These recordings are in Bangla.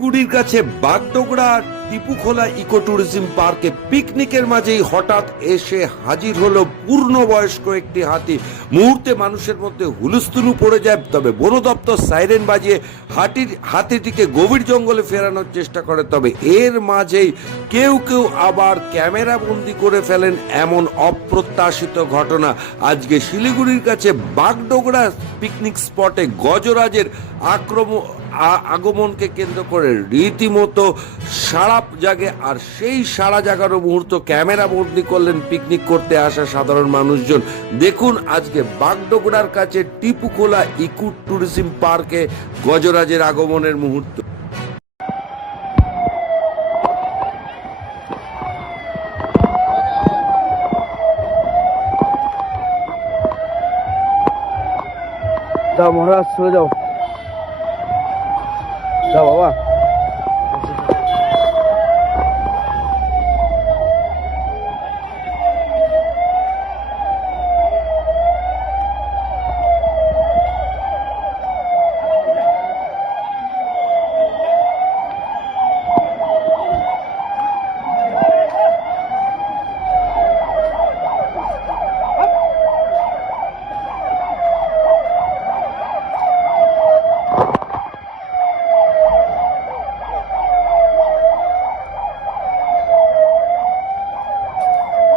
গুড়ির কাছে বাগডোগরা টিপুখোলা ইকো ট্যুরিজম পার্কে পিকনিকের মাঝেই হঠাৎ এসে হাজির হলো পূর্ণবয়স্ক একটি হাতি। মুহূর্তে মানুষের মধ্যে হুলুস্থুলু পড়ে যায়, তবে বন দপ্তর সাইরেন বাজিয়ে হাতির, হাতিটিকে গভীর জঙ্গলে ফেরানোর চেষ্টা করে, তবে এর মাঝেই কেউ কেউ আবার ক্যামেরা বন্দি করে ফেলেন এমন অপ্রত্যাশিত ঘটনা। আজকে শিলিগুড়ির কাছে বাগডোগরা পিকনিক স্পটে গজরাজের আক্রমণ আগমনকে কেন্দ্র করে রীতিমতো সারা জাগে, আর সেই সারা জাগানো মুহূর্ত ক্যামেরা বন্দি করলেন পিকনিক করতে আসা সাধারণ মানুষজন। দেখুন আজকে বাগডোগরার কাছে টিপুখোলা ইকো ট্যুরিজম পার্কে গজরাজের আগমনের মুহূর্ত। মহারাজ, চলে যাও। যাও বাবা।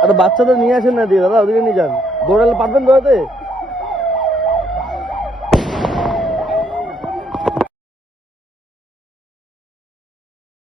আরে বাচ্চাদের নিয়ে আসেন না দিয়ে দাদা ওদিকে নিয়ে যান। দৌড়ালে পারবেন দৌড়াতে